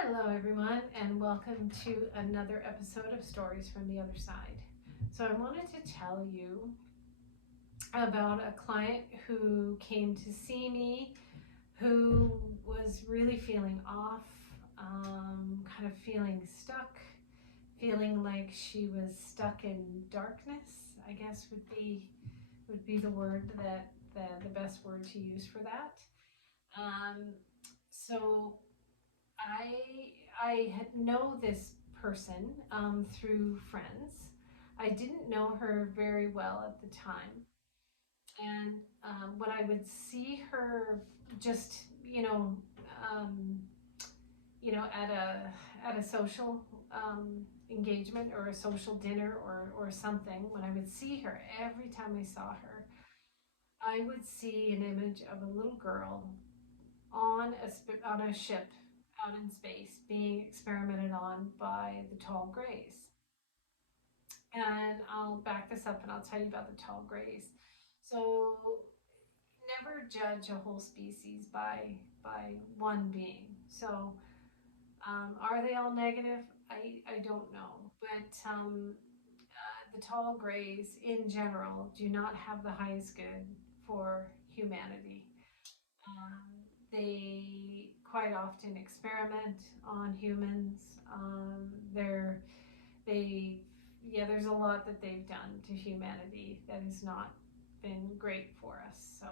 Hello, everyone, and welcome to another episode of Stories from the Other Side. So, I wanted to tell you about a client who came to see me who was really feeling off, kind of feeling stuck, feeling like she was stuck in darkness, I guess would be the word that the best word to use for that. So I had know this person through friends. I didn't know her very well at the time, and when I would see her, just um, at a social engagement or a social dinner or something, when I would see her, every time I saw her, I would see an image of a little girl on a ship out in space being experimented on by the tall grays. And I'll back this up and I'll tell you about the tall grays. So never judge a whole species by one being. So are they all negative? I don't know, but the tall grays in general do not have the highest good for humanity. They quite often experiment on humans. They're they Yeah, there's a lot that they've done to humanity that has not been great for us. So,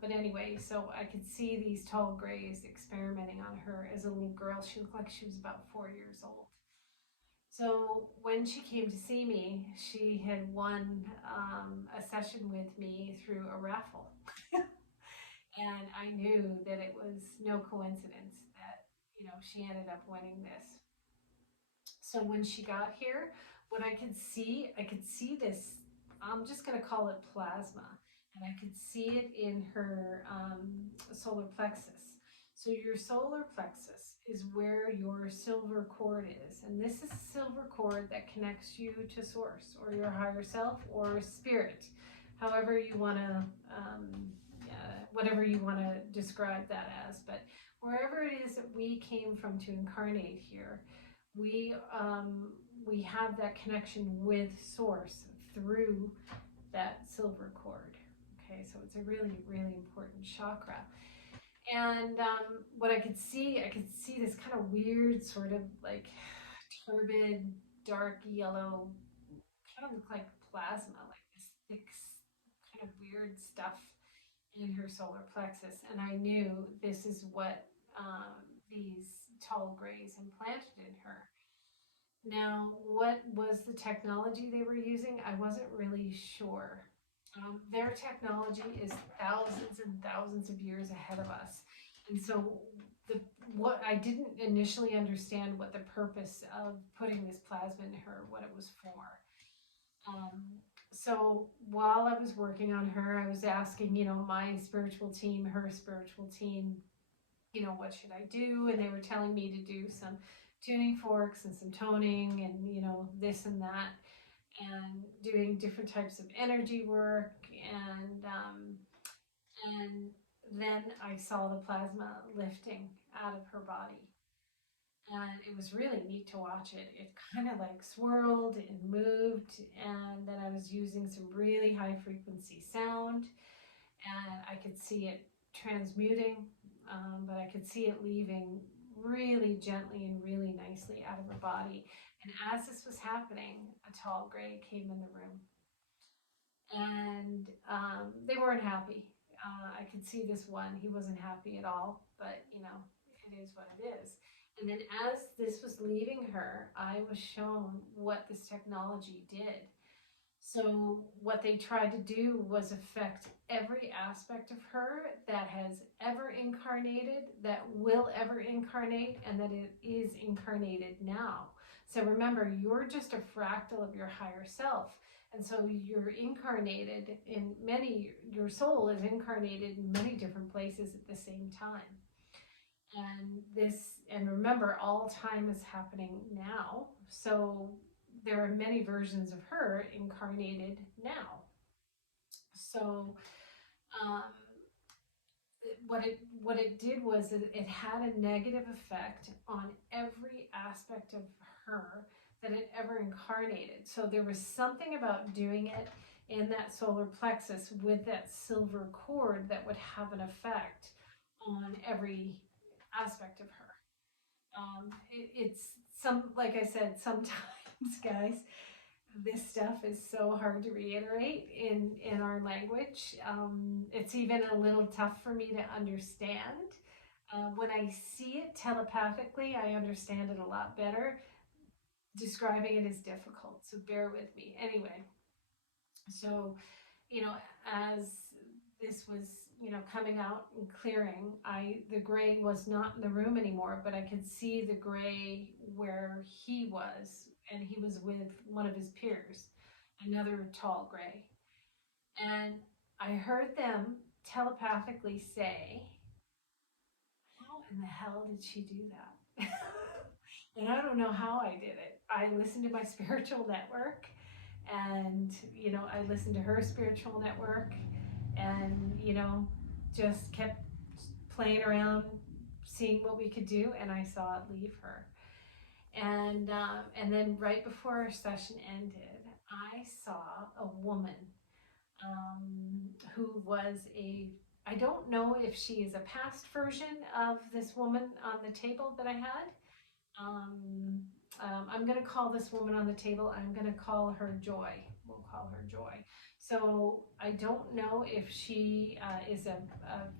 but anyway, so I could see these tall grays experimenting on her as a little girl. She looked like she was about 4 years old. So when she came to see me, she had won a session with me through a raffle. And I knew that it was no coincidence that, she ended up winning this. So when she got here, what I could see this, I'm just going to call it plasma, and I could see it in her solar plexus. So your solar plexus is where your silver cord is, and this is a silver cord that connects you to source or your higher self or spirit, however you want to, whatever you want to describe that as. But wherever it is that we came from to incarnate here, we we have that connection with source through that silver cord. Okay, so it's a really, really important chakra. And what I could see this kind of weird, sort of like turbid, dark yellow, kind of look like plasma, like this thick, kind of weird stuff in her solar plexus. And I knew this is what these tall grays implanted in her. Now, what was the technology they were using? I wasn't really sure. Their technology is thousands and thousands of years ahead of us. And so what I didn't initially understand what the purpose of putting this plasma in her, what it was for. So while I was working on her, I was asking, my spiritual team, her spiritual team, what should I do? And they were telling me to do some tuning forks and some toning and, this and that, and doing different types of energy work. And then I saw the plasma lifting out of her body. And it was really neat to watch it. It kind of like swirled and moved, and then I was using some really high frequency sound, and I could see it transmuting, but I could see it leaving really gently and really nicely out of her body. And as this was happening, a tall gray came in the room, and they weren't happy. I could see this one, he wasn't happy at all, but it is what it is. And then as this was leaving her, I was shown what this technology did. So what they tried to do was affect every aspect of her that has ever incarnated, that will ever incarnate, and that it is incarnated now. So remember, you're just a fractal of your higher self. And so you're incarnated in your soul is incarnated in many different places at the same time. And remember, all time is happening now. So there are many versions of her incarnated now. So what it did was it had a negative effect on every aspect of her that it ever incarnated. So there was something about doing it in that solar plexus with that silver cord that would have an effect on every aspect of her. It's some, like I said, sometimes, guys, this stuff is so hard to reiterate in our language. It's even a little tough for me to understand. When I see it telepathically, I understand it a lot better. Describing it is difficult, so bear with me. Anyway, so, as this was, coming out and clearing, the gray was not in the room anymore, but I could see the gray where he was, and he was with one of his peers, another tall gray. And I heard them telepathically say, how in the hell did she do that? And I don't know how I did it. I listened to my spiritual network, and I listened to her spiritual network, and just kept playing around, seeing what we could do, and I saw it leave her. And then right before our session ended, I saw a woman who was I don't know if she is a past version of this woman on the table that I had. I'm going to call this woman on the table, I'm going to call her Joy. We'll call her Joy. So I don't know if she is a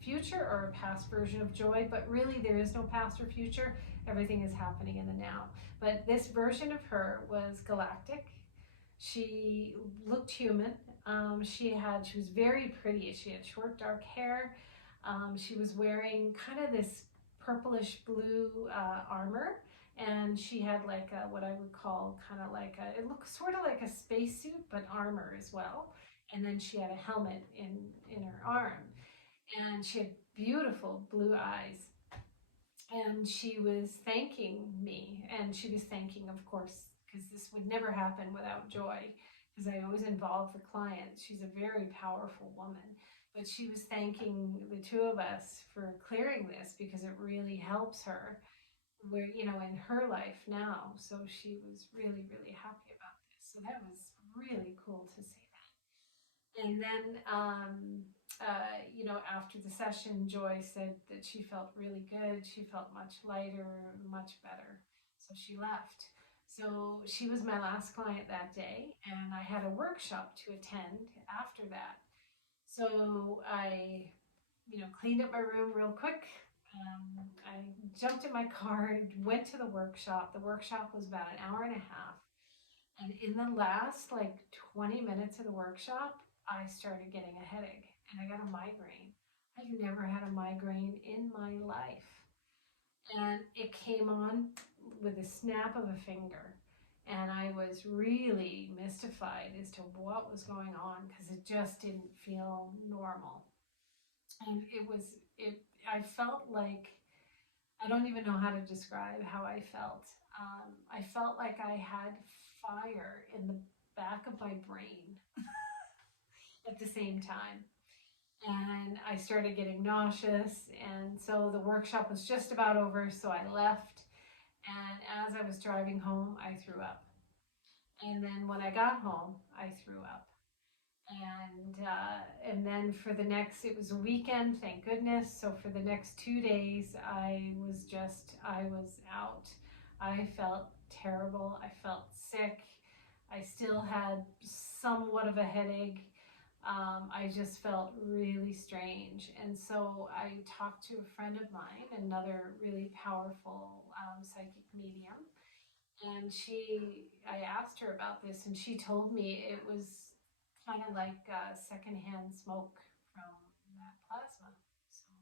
future or a past version of Joy, but really there is no past or future. Everything is happening in the now. But this version of her was galactic. She looked human. She was very pretty. She had short dark hair. She was wearing kind of this purplish blue armor, and she had like what I would call kind of like it looked sort of like a spacesuit, but armor as well. And then she had a helmet in her arm, and she had beautiful blue eyes. And she was thanking me, and she was thanking, of course, because this would never happen without Joy, because I always involve the client. She's a very powerful woman, but she was thanking the two of us for clearing this because it really helps her, where in her life now. So she was really, really happy about this. So that was really cool to see that. And then after the session, Joy said that she felt really good. She felt much lighter, much better. So she left. So she was my last client that day, and I had a workshop to attend after that. So I, cleaned up my room real quick. I jumped in my car, went to the workshop. The workshop was about an hour and a half. And in the last 20 minutes of the workshop, I started getting a headache, and I got a migraine. I've never had a migraine in my life. And it came on with a snap of a finger. And I was really mystified as to what was going on, because it just didn't feel normal. And I felt like, I don't even know how to describe how I felt. I felt like I had fire in the back of my brain at the same time. And I started getting nauseous. And so the workshop was just about over, so I left. And as I was driving home, I threw up. And then when I got home, I threw up. And then for the next, it was a weekend, thank goodness. So for the next 2 days, I was out. I felt terrible. I felt sick. I still had somewhat of a headache. I just felt really strange. And so I talked to a friend of mine, another really powerful psychic medium. And I asked her about this, and she told me it was kind of like secondhand smoke from that plasma. So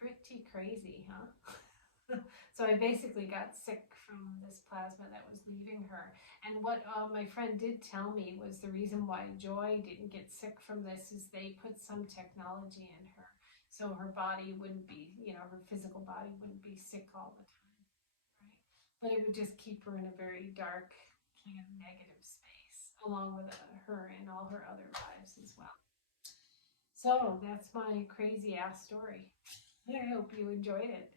pretty crazy, huh? So I basically got sick from this plasma that was leaving her. And what my friend did tell me was the reason why Joy didn't get sick from this is they put some technology in her, so her body wouldn't be, her physical body wouldn't be sick all the time, right? But it would just keep her in a very dark, kind of negative space, along with her and all her other lives as well. So that's my crazy ass story. I hope you enjoyed it,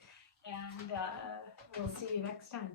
and we'll see you next time.